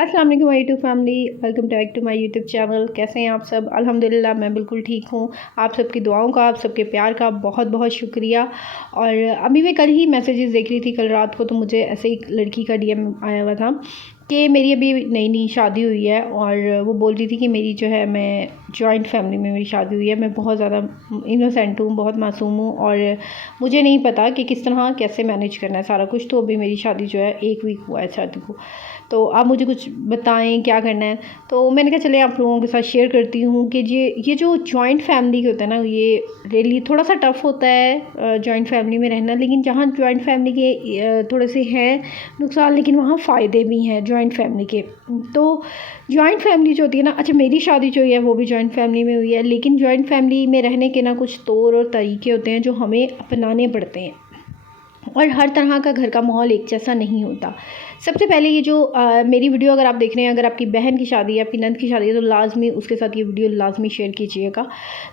अस्सलाम वालेकुम my YouTube family, welcome back to my YouTube channel. कैसे हैं आप सब? अल्हम्दुलिल्लाह मैं बिल्कुल ठीक हूँ। आप सबकी दुआओं का, आप सबके प्यार का बहुत बहुत शुक्रिया। और अभी मैं कल ही मैसेजेस देख रही थी, कल रात को, तो मुझे ऐसे एक लड़की का डीएम आया हुआ था कि मेरी अभी नई नई शादी हुई है और वो बोल रही थी कि मेरी जो है, मैं जॉइंट फैमिली में मेरी शादी हुई है, मैं बहुत ज़्यादा इनोसेंट हूँ, बहुत मासूम हूँ और मुझे नहीं पता कि किस तरह कैसे मैनेज करना है सारा कुछ। तो अभी मेरी शादी जो है 1 वीक हुआ है शादी को, तो आप मुझे कुछ बताएं क्या करना है। तो मैंने कहा चले आप लोगों के साथ शेयर करती हूँ कि ये जो जॉइंट फैमिली के होता है ना, ये रियली थोड़ा सा टफ़ होता है जॉइंट फैमिली में रहना। लेकिन जहाँ जॉइंट फैमिली के थोड़े से हैं नुकसान, लेकिन वहाँ फ़ायदे भी हैं जॉइंट फैमिली के। तो जॉइंट फैमिली जो होती है ना, अच्छा मेरी शादी जो है वो भी जॉइंट फैमिली में हुई है, लेकिन जॉइंट फैमिली में रहने के ना कुछ तौर और तरीके होते हैं जो हमें अपनाने पड़ते हैं और हर तरह का घर का माहौल एक जैसा नहीं होता। सबसे पहले ये जो मेरी वीडियो अगर आप देख रहे हैं, अगर आपकी बहन की शादी है, आपकी नंद की शादी है, तो लाजमी उसके साथ ये वीडियो लाजमी शेयर कीजिएगा,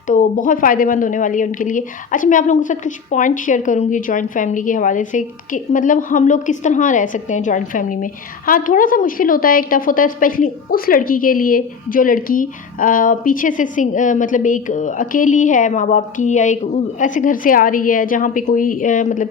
तो बहुत फ़ायदेमंद होने वाली है उनके लिए। अच्छा, मैं आप लोगों के साथ कुछ पॉइंट शेयर करूँगी जॉइंट फैमिली के हवाले से कि मतलब हम लोग किस तरह रह सकते हैं जॉइंट फैमिली में। हाँ, थोड़ा सा मुश्किल होता है, एक टफ़ होता है, स्पेशली उस लड़की के लिए जो लड़की पीछे से मतलब एक अकेली है माँ बाप की, या एक ऐसे घर से आ रही है जहाँ पे कोई मतलब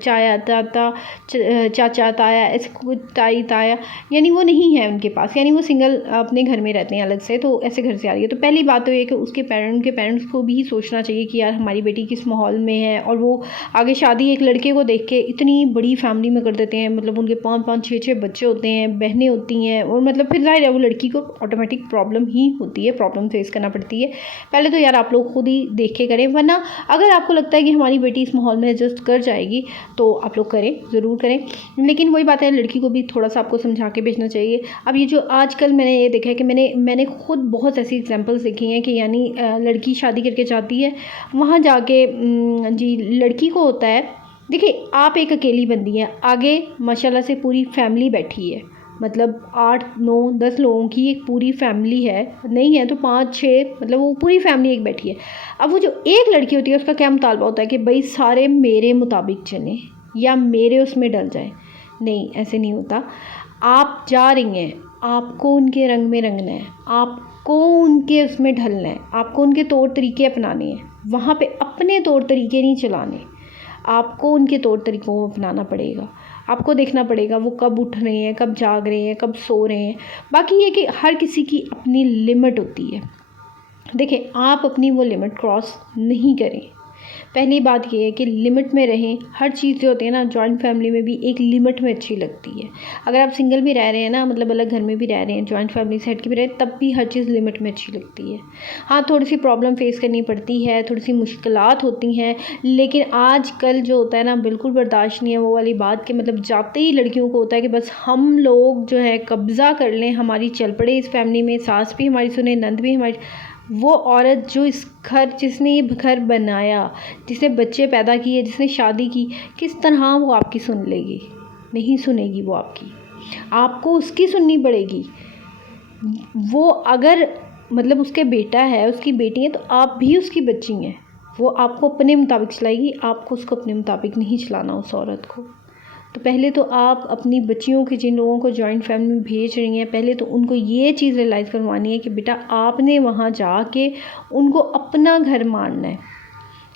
चाचा ताया, ऐसे कोई ताई ताया, यानी वो नहीं है उनके पास, यानी वो सिंगल अपने घर में रहते हैं अलग से, तो ऐसे घर से आ रही है। तो पहली बात तो ये कि उसके पेरेंट्स को भी सोचना चाहिए कि यार हमारी बेटी किस माहौल में है। और वो आगे शादी एक लड़के को देख के इतनी बड़ी फैमिली में कर देते हैं, मतलब उनके 5-5 6-6 बच्चे होते हैं, बहनें होती हैं, और मतलब फिर जाहिर है वो लड़की को ऑटोमेटिक प्रॉब्लम ही होती है, प्रॉब्लम फेस करना पड़ती है। पहले तो यार आप लोग खुद ही देख के करें, वरना अगर आपको लगता है कि हमारी बेटी इस माहौल में एडजस्ट कर जाएगी तो आप लोग करें, ज़रूर करें। लेकिन वही बात है, लड़की को भी थोड़ा सा आपको समझा के भेजना चाहिए। अब ये जो आजकल मैंने ये देखा है कि मैंने खुद बहुत ऐसी एग्जांपल्स देखी हैं कि यानी लड़की शादी करके जाती है, वहाँ जाके जी लड़की को होता है, देखिए आप एक अकेली बंदी हैं, आगे माशाल्लाह से पूरी फैमिली बैठी है, मतलब 8-9-10 लोगों की एक पूरी फैमिली है, नहीं है तो 5-6, मतलब वो पूरी फैमिली एक बैठी है। अब वो जो एक लड़की होती है उसका क्या मुतालबा होता है कि भाई सारे मेरे मुताबिक चलें या मेरे उसमें डल जाए। नहीं, ऐसे नहीं होता। आप जा रही हैं, आपको उनके रंग में रंगना है, आपको उनके उसमें ढलना है, आपको उनके तौर तरीके अपनाने हैं, वहाँ पे अपने तौर तरीके नहीं चलाने, आपको उनके तौर तरीक़ों को अपनाना पड़ेगा। आपको देखना पड़ेगा वो कब उठ रहे हैं, कब जाग रहे हैं, कब सो रहे हैं। बाकी ये कि हर किसी की अपनी लिमिट होती है। देखिए आप अपनी वो लिमिट क्रॉस नहीं करें। पहली बात ये है कि लिमिट में रहें। हर चीज़ जो होती है ना जॉइंट फैमिली में भी एक लिमिट में अच्छी लगती है। अगर आप सिंगल भी रह रहे हैं ना, मतलब अलग घर में भी रह रहे हैं, जॉइंट फैमिली से हट के भी रहे, तब भी हर चीज़ लिमिट में अच्छी लगती है। हाँ, थोड़ी सी प्रॉब्लम फेस करनी पड़ती है, थोड़ी सी मुश्किलात होती हैं, लेकिन आजकल जो होता है ना बिल्कुल बर्दाश्त नहीं है वो वाली बात कि मतलब जाते ही लड़कियों को होता है कि बस हम लोग जो है कब्ज़ा कर लें, हमारी चल पड़े इस फैमिली में, सास भी हमारी सुने, नंद भी हमारी। वो औरत जो इस घर, जिसने ये घर बनाया, जिसने बच्चे पैदा किए, जिसने शादी की, किस तरह वो आपकी सुन लेगी? नहीं सुनेगी वो आपकी, आपको उसकी सुननी पड़ेगी। वो अगर मतलब उसके बेटा है, उसकी बेटी है, तो आप भी उसकी बच्ची हैं। वो आपको अपने मुताबिक चलाएगी, आपको उसको अपने मुताबिक नहीं चलाना उस औरत को। तो पहले तो आप अपनी बच्चियों के, जिन लोगों को जॉइंट फैमिली में भेज रही हैं, पहले तो उनको ये चीज़ रियलाइज़ करवानी है कि बेटा आपने वहाँ जाके उनको अपना घर मानना है।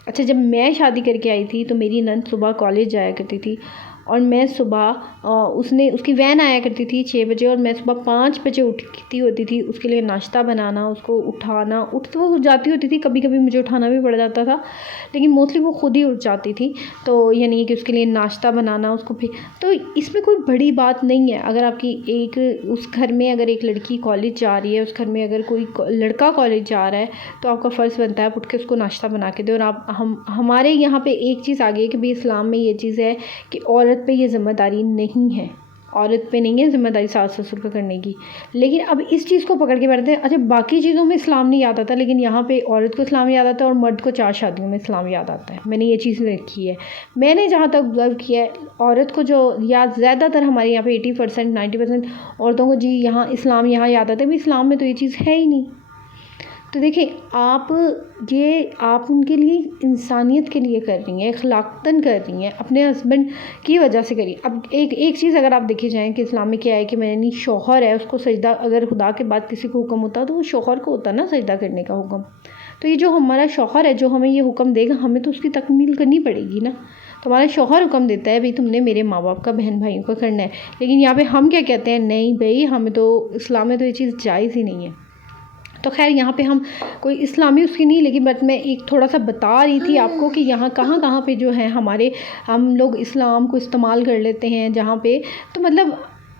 अच्छा, जब मैं शादी करके आई थी तो मेरी नंद सुबह कॉलेज जाया करती थी और मैं सुबह उसकी वैन आया करती थी 6 बजे, और मैं सुबह 5 बजे उठती होती थी उसके लिए नाश्ता बनाना, उसको उठाना। उठ तो वो जाती होती थी, कभी कभी मुझे उठाना भी पड़ जाता था, लेकिन मोस्टली वो खुद ही उठ जाती थी। तो यानी कि उसके लिए नाश्ता बनाना, उसको फिर, तो इसमें कोई बड़ी बात नहीं है। अगर आपकी एक उस घर में अगर एक लड़की कॉलेज जा रही है, उस घर में अगर कोई लड़का कॉलेज जा रहा है, तो आपका फ़र्ज़ बनता है आप उठ के उसको नाश्ता बना के दो। और आप हमारे यहाँ पे एक चीज़ आ गई है कि भाई इस्लाम में ये चीज़ है कि औरत पे ये ज़िम्मेदारी नहीं है, औरत पे नहीं है ज़िम्मेदारी सास ससुर का करने की। लेकिन अब इस चीज़ को पकड़ के बैठते हैं। अच्छा, बाकी चीज़ों में इस्लाम नहीं याद आता, लेकिन यहाँ पे औरत को इस्लाम याद आता है और मर्द को 4 शादियों में इस्लाम याद आता है। मैंने ये चीज़ देखी है, मैंने जहाँ तक ऑब्ज़र्व किया है, औरत को जो, या ज़्यादातर हमारे यहाँ पे 80% 90% औरतों को जी यहाँ इस्लाम यहाँ याद आता है। भाई इस्लाम में तो ये चीज़ है ही नहीं। तो देखिए आप उनके लिए इंसानियत के लिए कर रही हैं, अखलाक़तन कर रही हैं, अपने हस्बैंड की वजह से करिए। अब एक चीज़ अगर आप देखी जाए कि इस्लाम में क्या है कि मैंने शौहर है उसको सजदा, अगर खुदा के बाद किसी को हुक्म होता तो वो शौहर को होता ना सजदा करने का हुक्म। तो ये जो हमारा शौहर है जो हमें ये हुक्म देगा, हमें तो उसकी तकमील करनी पड़ेगी ना। तो हमारा शौहर हुक्म देता है भाई तुमने मेरे माँ बाप का, बहन भाइयों का करना है। लेकिन यहाँ पे हम क्या कहते हैं, नहीं भाई हमें तो इस्लाम में तो ये चीज़ जायज़ ही नहीं है। तो खैर यहाँ पे हम कोई इस्लामी उसकी नहीं, लेकिन बट मैं एक थोड़ा सा बता रही थी आपको कि यहाँ कहाँ पे जो है हम लोग इस्लाम को इस्तेमाल कर लेते हैं जहाँ पे। तो मतलब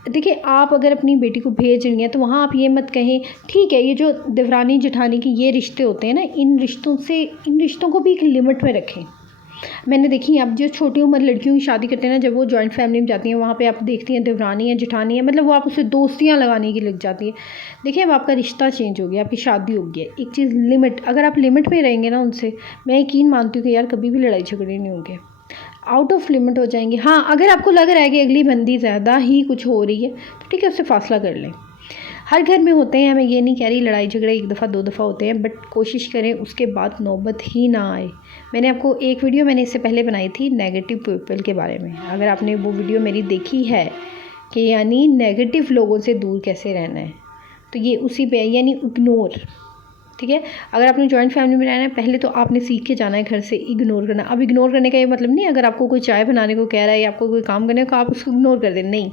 देखिए, आप अगर अपनी बेटी को भेज रही हैं तो वहाँ आप ये मत कहें ठीक है, ये जो देवरानी जेठानी के ये रिश्ते होते हैं ना, इन रिश्तों को भी एक लिमिट में रखें। मैंने देखी आप जो छोटी उम्र लड़कियों की शादी करते हैं ना, जब वो जॉइंट फैमिली में जाती हैं वहाँ पे आप देखती हैं देवरानी है जेठानी है, मतलब वो आप उससे दोस्तियाँ लगाने की लग जाती है। देखिए अब आपका रिश्ता चेंज हो गया, आपकी शादी हो गई है। एक चीज़ लिमिट, अगर आप लिमिट में रहेंगे ना उनसे, मैं यकीन मानती हूँ कि यार कभी भी लड़ाई झगड़े नहीं होंगे, आउट ऑफ लिमिट हो जाएंगे। हाँ, अगर आपको लग रहा है कि अगली बंदी ज़्यादा ही कुछ हो रही है तो ठीक है, उससे फासला कर लें। हर घर में होते हैं, मैं ये नहीं कह रही लड़ाई झगड़े एक दफ़ा दो दफ़ा होते हैं, बट कोशिश करें उसके बाद नौबत ही ना आए। मैंने आपको एक वीडियो मैंने इससे पहले बनाई थी नेगेटिव पीपल के बारे में, अगर आपने वो वीडियो मेरी देखी है कि यानी नेगेटिव लोगों से दूर कैसे रहना है, तो ये उसी पे है, यानी इग्नोर। ठीक है, अगर आपने जॉइंट फैमिली में रहना है पहले तो आपने सीख के जाना है घर से इग्नोर करना। अब इग्नोर करने का ये मतलब नहीं अगर आपको कोई चाय बनाने को कह रहा है या आपको कोई काम करने को आप उसको इग्नोर कर दें, नहीं।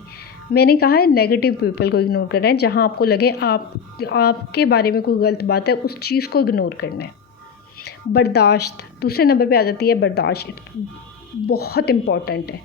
मैंने कहा है नेगेटिव पीपल को इग्नोर करना है, जहाँ आपको लगे आपके बारे में कोई गलत बात है उस चीज़ को इग्नोर करना है। बर्दाश्त दूसरे नंबर पे आ जाती है, बर्दाश्त बहुत इम्पॉर्टेंट है,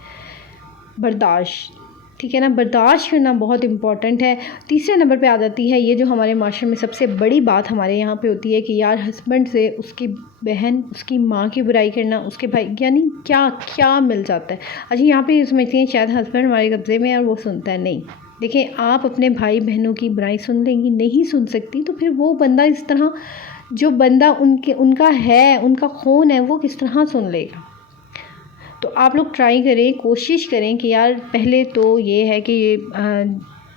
बर्दाश्त, ठीक है ना, बर्दाश्त करना बहुत इम्पॉर्टेंट है। तीसरे नंबर पे आ जाती है ये जो हमारे माशरे में सबसे बड़ी बात हमारे यहाँ पे होती है कि यार हस्बैंड से उसकी बहन उसकी माँ की बुराई करना, उसके भाई, यानी क्या क्या मिल जाता है। अच्छा यहाँ पे समझती हैं शायद हस्बैंड हमारे कब्ज़े में और वो सुनता है, नहीं। देखिए आप अपने भाई बहनों की बुराई सुन लेंगी, नहीं सुन सकती तो फिर वो बंदा इस तरह, जो बंदा उनका है, उनका खून है, वो किस तरह सुन लेगा। तो आप लोग ट्राई करें, कोशिश करें कि यार पहले तो ये है कि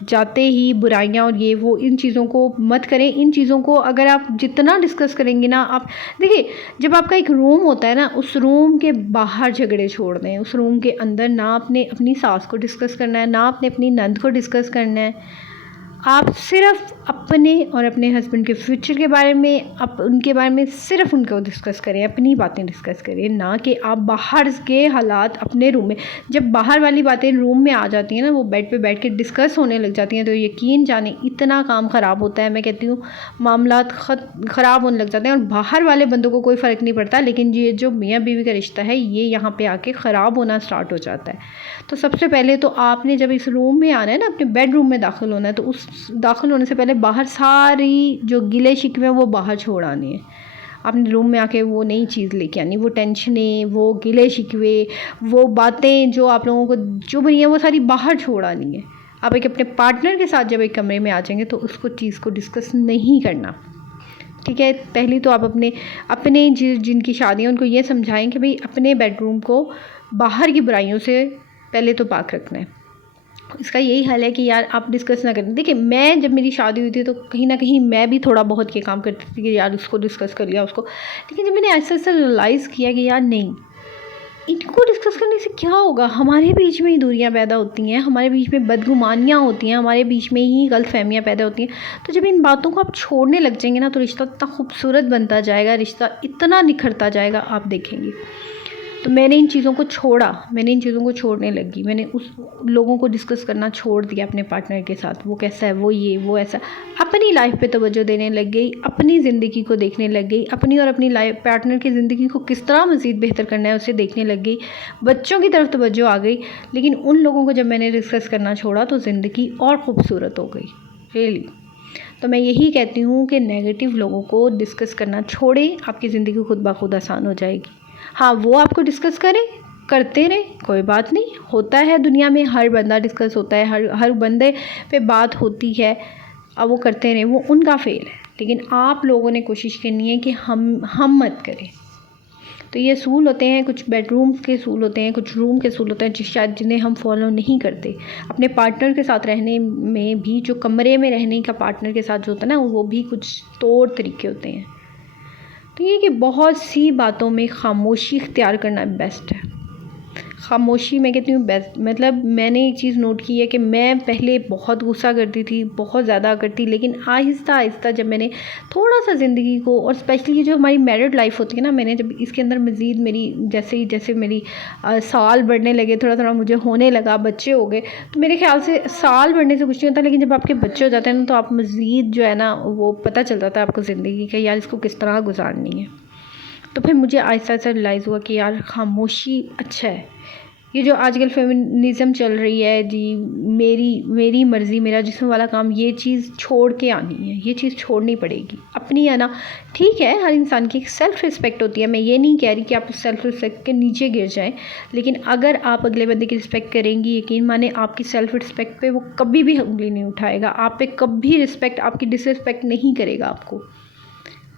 जाते ही बुराइयाँ और ये वो इन चीज़ों को मत करें। इन चीज़ों को अगर आप जितना डिस्कस करेंगे ना, आप देखिए जब आपका एक रूम होता है ना, उस रूम के बाहर झगड़े छोड़ दें। उस रूम के अंदर ना आपने अपनी सास को डिस्कस करना है, ना आपने अपनी नंद को डिस्कस करना है। आप सिर्फ अपने और अपने हस्बैंड के फ्यूचर के बारे में, आप उनके बारे में सिर्फ उनको डिस्कस करें, अपनी बातें डिस्कस करें, ना कि आप बाहर के हालात अपने रूम में। जब बाहर वाली बातें रूम में आ जाती हैं ना, वो बेड पे बैठ के डिस्कस होने लग जाती हैं, तो यकीन जाने इतना काम ख़राब होता है। मैं कहती हूँ मामलात ख़राब होने लग जाते हैं और बाहर वाले बंदों को कोई फ़र्क नहीं पड़ता, लेकिन ये जो मियाँ बीवी का रिश्ता है ये यहाँ पर आके ख़राब होना स्टार्ट हो जाता है। तो सबसे पहले तो आपने जब इस रूम में आना है ना, अपने बेडरूम में दाखिल होना है, तो उस दाखिल होने से पहले बाहर सारी जो गिले शिकवे वो बाहर छोड़ आनी है। आपने रूम में आके वो नई चीज़ लेके आनी, वो टेंशनें, वो गिले शिकवे, वो बातें जो आप लोगों को जो बनी है वो सारी बाहर छोड़ आनी है। आप एक अपने पार्टनर के साथ जब एक कमरे में आ जाएंगे तो उसको चीज़ को डिस्कस नहीं करना, ठीक है। पहली तो आप अपने जिनकी शादी है उनको ये समझाएं कि भाई अपने बेडरूम को बाहर की बुराइयों से पहले तो पाक रखना है। इसका यही हल है कि यार आप डिस्कस ना करें। देखिए मैं जब मेरी शादी हुई थी तो कहीं ना कहीं मैं भी थोड़ा बहुत ये काम करती थी कि यार उसको डिस्कस कर लिया उसको, लेकिन जब मैंने ऐसा ऐसा रियलाइज़ किया कि यार नहीं, इनको डिस्कस करने से क्या होगा, हमारे बीच में ही दूरियां पैदा होती हैं, हमारे बीच में बदगुमानियाँ होती हैं, हमारे बीच में ही गलतफहमियाँ पैदा होती हैं। तो जब इन बातों को आप छोड़ने लग जाएंगे ना, तो रिश्ता इतना खूबसूरत बनता जाएगा, रिश्ता इतना निखरता जाएगा, आप देखेंगे। तो मैंने इन चीज़ों को छोड़ा, मैंने इन चीज़ों को छोड़ने लगी, मैंने उस लोगों को डिस्कस करना छोड़ दिया अपने पार्टनर के साथ, वो कैसा है, वो ये वो ऐसा, अपनी लाइफ पे तवज्जो देने लग गई, अपनी ज़िंदगी को देखने लग गई, अपनी और अपनी लाइफ पार्टनर की ज़िंदगी को किस तरह मज़ीद बेहतर करना है उसे देखने लग गई, बच्चों की तरफ तवज्जो आ गई। लेकिन उन लोगों को जब मैंने डिस्कस करना छोड़ा तो ज़िंदगी और ख़ूबसूरत हो गई, रियली। तो मैं यही कहती हूँ कि नेगेटिव लोगों को डिस्कस करना छोड़ें, आपकी ज़िंदगी खुद ब खुद आसान हो जाएगी। हाँ, वो आपको डिस्कस करते रहे, कोई बात नहीं, होता है दुनिया में, हर बंदा डिस्कस होता है, हर बंदे पे बात होती है, अब वो करते रहे, वो उनका फेल है। लेकिन आप लोगों ने कोशिश करनी है कि हम मत करें। तो ये असूल होते हैं, कुछ बेडरूम्स के असूल होते हैं, कुछ रूम के असूल होते हैं शायद जिन्हें हम फॉलो नहीं करते। अपने पार्टनर के साथ रहने में भी, जो कमरे में रहने का पार्टनर के साथ जो होता है ना, वो भी कुछ तौर तरीके होते हैं। तो ये कि बहुत सी बातों में खामोशी इख्तियार करना बेस्ट है। खामोशी मैं कहती हूँ बेस्ट। मतलब मैंने एक चीज़ नोट की है कि मैं पहले बहुत गुस्सा करती थी, बहुत ज़्यादा करती, लेकिन आहिस्ता आहिस्ता जब मैंने थोड़ा सा ज़िंदगी को, और स्पेशली जो हमारी मैरिड लाइफ होती है ना, मैंने जब इसके अंदर मज़ीद मेरी जैसे मेरी साल बढ़ने लगे, थोड़ा थोड़ा मुझे होने लगा, बच्चे हो गए, तो मेरे ख्याल से साल बढ़ने से कुछ नहीं होता, लेकिन जब आपके बच्चे हो जाते हैं ना, तो आप मज़ीद जो है ना, वो पता चल जाता है आपको ज़िंदगी का, यार इसको किस तरह गुजारनी है। तो फिर मुझे आहिस्ता आहिस्ता रियलाइज़ हुआ कि यार खामोशी अच्छा है। ये जो आजकल फेमिनिज़म चल रही है जी, मेरी मर्ज़ी मेरा जिस्म वाला काम, ये चीज़ छोड़ के आनी है, ये चीज़ छोड़नी पड़ेगी अपनी, है ना। ठीक है, हर इंसान की एक सेल्फ़ रिस्पेक्ट होती है, मैं ये नहीं कह रही कि आप उस सेल्फ़ रिस्पेक्ट के नीचे गिर जाएं, लेकिन अगर आप अगले बंदे की रिस्पेक्ट करेंगी, यकीन माने आपकी सेल्फ़ रिस्पेक्ट पे वो कभी भी उंगली नहीं उठाएगा, आप पे कभी रिस्पेक्ट, आपकी डिसरिस्पेक्ट नहीं करेगा आपको।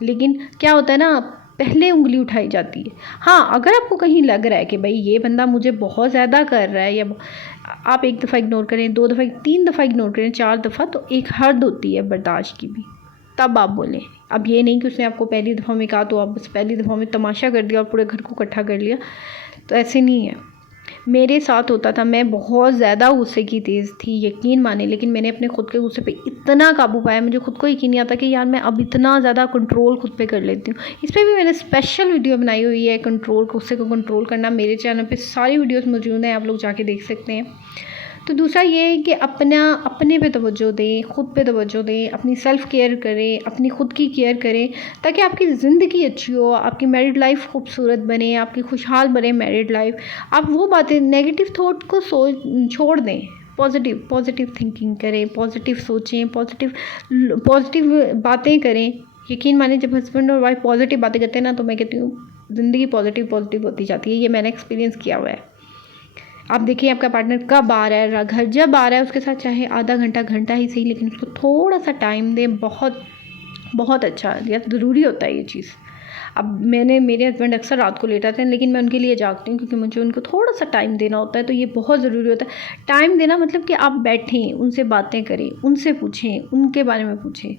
लेकिन क्या होता है ना, पहले उंगली उठाई जाती है। हाँ, अगर आपको कहीं लग रहा है कि भाई ये बंदा मुझे बहुत ज़्यादा कर रहा है, या आप 1 दफ़ा इग्नोर करें, 2 दफ़ा, 3 दफ़ा इग्नोर करें, 4 दफ़ा, तो एक हद होती है बर्दाश्त की भी, तब आप बोलें। अब ये नहीं कि उसने आपको पहली दफ़ा में कहा तो आप बस पहली दफ़ा में तमाशा कर दिया और पूरे घर को इकट्ठा कर लिया, तो ऐसे नहीं है। मेरे साथ होता था, मैं बहुत ज़्यादा गुस्से की तेज़ थी, यकीन माने, लेकिन मैंने अपने खुद के गुस्से पे इतना काबू पाया, मुझे खुद को यकीन नहीं आता कि यार मैं अब इतना ज़्यादा कंट्रोल खुद पे कर लेती हूँ। इस पर भी मैंने स्पेशल वीडियो बनाई हुई है, कंट्रोल, गुस्से को कंट्रोल करना। मेरे चैनल पे सारी वीडियोस मौजूद हैं, आप लोग जाके देख सकते हैं। तो दूसरा ये है कि अपने पे तवज्जो दें, ख़ुद पे तवज्जो दें, अपनी सेल्फ़ केयर करें, अपनी ख़ुद की केयर करें, ताकि आपकी ज़िंदगी अच्छी हो, आपकी मैरिड लाइफ खूबसूरत बने, आपकी खुशहाल बने मैरिड लाइफ। आप वो बातें, नेगेटिव थॉट को छोड़ दें, पॉजिटिव थिंकिंग करें, पॉजिटिव सोचें, पॉजिटिव बातें करें। यकीन माने, जब हस्बैंड और वाइफ पॉजिटिव बातें करते हैं ना, तो मैं कहती हूँ ज़िंदगी पॉजिटिव होती जाती है। ये मैंने एक्सपीरियंस किया हुआ है। आप देखिए आपका पार्टनर कब आ रहा है, घर जब आ रहा है उसके साथ चाहे आधा घंटा, घंटा ही सही, लेकिन उसको थोड़ा सा टाइम दें, बहुत अच्छा, या ज़रूरी होता है ये चीज़। अब मेरे हस्बैंड अक्सर रात को लेट आते हैं, लेकिन मैं उनके लिए जागती हूँ क्योंकि मुझे उनको थोड़ा सा टाइम देना होता है, तो ये बहुत ज़रूरी होता है। टाइम देना मतलब कि आप बैठें, उनसे बातें करें, उनसे पूछें, उनके बारे में पूछें।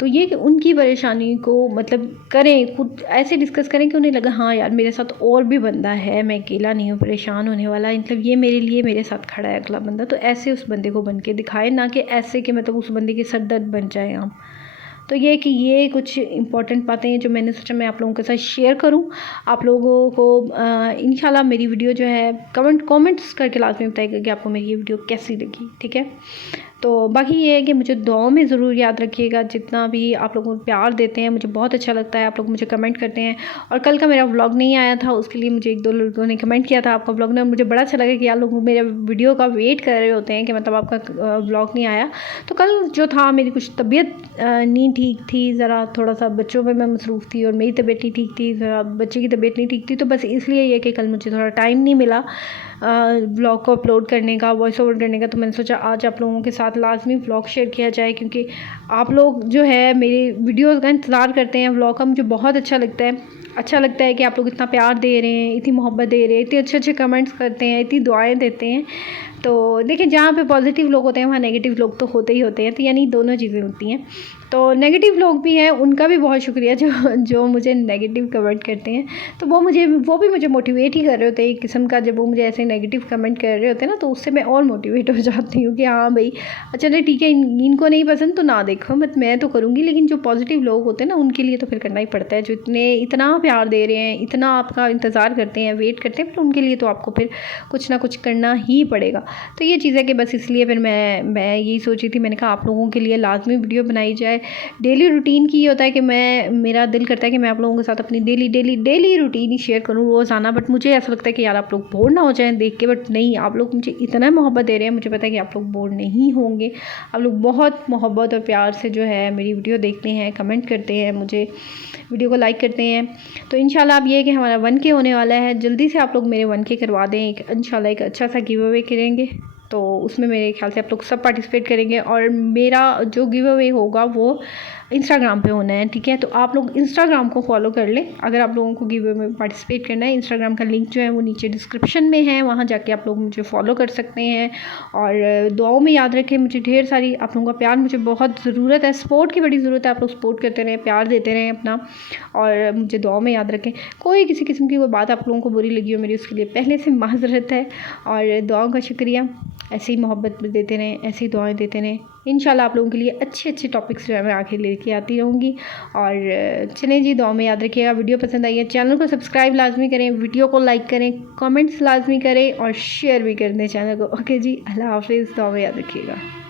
तो ये कि उनकी परेशानी को मतलब करें, खुद ऐसे डिस्कस करें कि उन्हें लगा हाँ यार मेरे साथ और भी बंदा है, मैं अकेला नहीं हूँ परेशान होने वाला, मतलब ये मेरे लिए मेरे साथ खड़ा है अगला बंदा। तो ऐसे उस बंदे को बन के दिखाएं, ना कि ऐसे कि मतलब उस बंदे के सरदर्द बन जाए आप। तो ये कि ये कुछ इंपॉर्टेंट बातें हैं जो मैंने सोचा मैं आप लोगों के साथ शेयर करूं। आप लोगों को इंशाल्लाह मेरी वीडियो जो है कमेंट्स करके लाजमी बताइएगा कि आपको मेरी ये वीडियो कैसी लगी, ठीक है। तो बाकी ये है कि मुझे दुआओं में ज़रूर याद रखिएगा, जितना भी आप लोगों को प्यार देते हैं मुझे बहुत अच्छा लगता है, आप लोग मुझे कमेंट करते हैं। और कल का मेरा व्लॉग नहीं आया था, उसके लिए मुझे 1-2 लोगों ने कमेंट किया था आपका व्लॉग ने, मुझे बड़ा अच्छा लगा कि आप लोग मेरे वीडियो का वेट कर रहे होते हैं कि मतलब आपका व्लॉग नहीं आया। तो कल जो था मेरी कुछ तबीयत नहीं ठीक थी, ज़रा थोड़ा सा बच्चों पर मैं मसरूफ़ थी और मेरी तबीयत नहीं ठीक थी, ज़रा बच्चे की तबीयत नहीं ठीक थी, तो बस इसलिए ये कि कल मुझे थोड़ा टाइम नहीं मिला व्लॉग को अपलोड करने का, वॉइस ओवर करने का। तो मैंने सोचा आज आप लोगों के साथ लाजमी व्लॉग शेयर किया जाए, क्योंकि आप लोग जो है मेरी वीडियोस का इंतज़ार करते हैं, व्लॉग का मुझे बहुत अच्छा लगता है कि आप लोग इतना प्यार दे रहे हैं, इतनी मोहब्बत दे रहे हैं, इतने अच्छे कमेंट्स करते हैं, इतनी दुआएं देते हैं। तो देखिए जहाँ पे पॉजिटिव लोग होते हैं वहाँ नेगेटिव लोग तो होते ही होते हैं, तो यानी दोनों चीज़ें होती हैं। तो नेगेटिव लोग भी हैं, उनका भी बहुत शुक्रिया जो मुझे नेगेटिव कमेंट करते हैं। तो वो भी मुझे मोटिवेट ही कर रहे होते हैं एक किस्म का, जब वो मुझे ऐसे नेगेटिव कमेंट कर रहे होते हैं ना, तो उससे मैं और मोटिवेट हो जाती हूँ कि हाँ भाई चलो ठीक है, इनको नहीं पसंद तो ना देखो, मैं तो करूँगी, लेकिन जो पॉजिटिव लोग होते हैं ना उनके लिए तो फिर करना ही पड़ता है, जो इतना प्यार दे रहे हैं, इतना आपका इंतज़ार करते हैं, वेट करते हैं, फिर उनके लिए तो आपको फिर कुछ ना कुछ करना ही पड़ेगा। तो ये चीज़ है कि बस इसलिए फिर मैं यही सोची थी, मैंने कहा आप लोगों के लिए लाजमी वीडियो बनाई जाए। डेली रूटीन की होता है कि मेरा दिल करता है कि मैं आप लोगों के साथ अपनी डेली रूटीन ही शेयर करूँ रोज़ाना, बट मुझे ऐसा लगता है कि यार आप लोग बोर ना हो जाएं देख के, बट नहीं, आप लोग मुझे इतना मोहब्बत दे रहे हैं, मुझे पता है कि आप लोग बोर नहीं होंगे। आप लोग बहुत मोहब्बत और प्यार से जो है मेरी वीडियो देखते हैं, कमेंट करते हैं, मुझे वीडियो को लाइक करते हैं। तो इंशाल्लाह अब ये है कि हमारा 1K होने वाला है, जल्दी से आप लोग मेरे 1K करवा दें, इंशाल्लाह एक अच्छा सा गिव अवे करेंगे, तो उसमें मेरे ख्याल से आप लोग सब पार्टिसिपेट करेंगे, और मेरा जो गिव अवे होगा वो इंस्टाग्राम पे होना है, ठीक है। तो आप लोग इंस्टाग्राम को फॉलो कर लें अगर आप लोगों को गिव अवे में पार्टिसिपेट करना है। इंस्टाग्राम का लिंक जो है वो नीचे डिस्क्रिप्शन में है, वहाँ जाके आप लोग मुझे फॉलो कर सकते हैं। और दुआओं में याद रखें, मुझे ढेर सारी आप लोगों का प्यार मुझे बहुत ज़रूरत है, सपोर्ट की बड़ी ज़रूरत है। आप लोग सपोर्ट करते रहें, प्यार देते रहें अपना, और मुझे दुआओं में याद रखें। कोई किसी किस्म की कोई बात आप लोगों को बुरी लगी हो मेरी, उसके लिए पहले से माज़रत है, और दुआओं का शुक्रिया। ऐसे ही मोहब्बत देते रहें, ऐसी दुआएं देते रहें। इंशाल्लाह आप लोगों के लिए अच्छे अच्छे टॉपिक्स जो है मैं आखिर लेके आती रहूँगी। और चलें जी, दुआ में याद रखिएगा। वीडियो पसंद आई है, चैनल को सब्सक्राइब लाजमी करें, वीडियो को लाइक करें, कमेंट्स लाजमी करें और शेयर भी कर दें चैनल को। ओके जी, अल्लाह हाफिज़, दुआ में याद रखिएगा।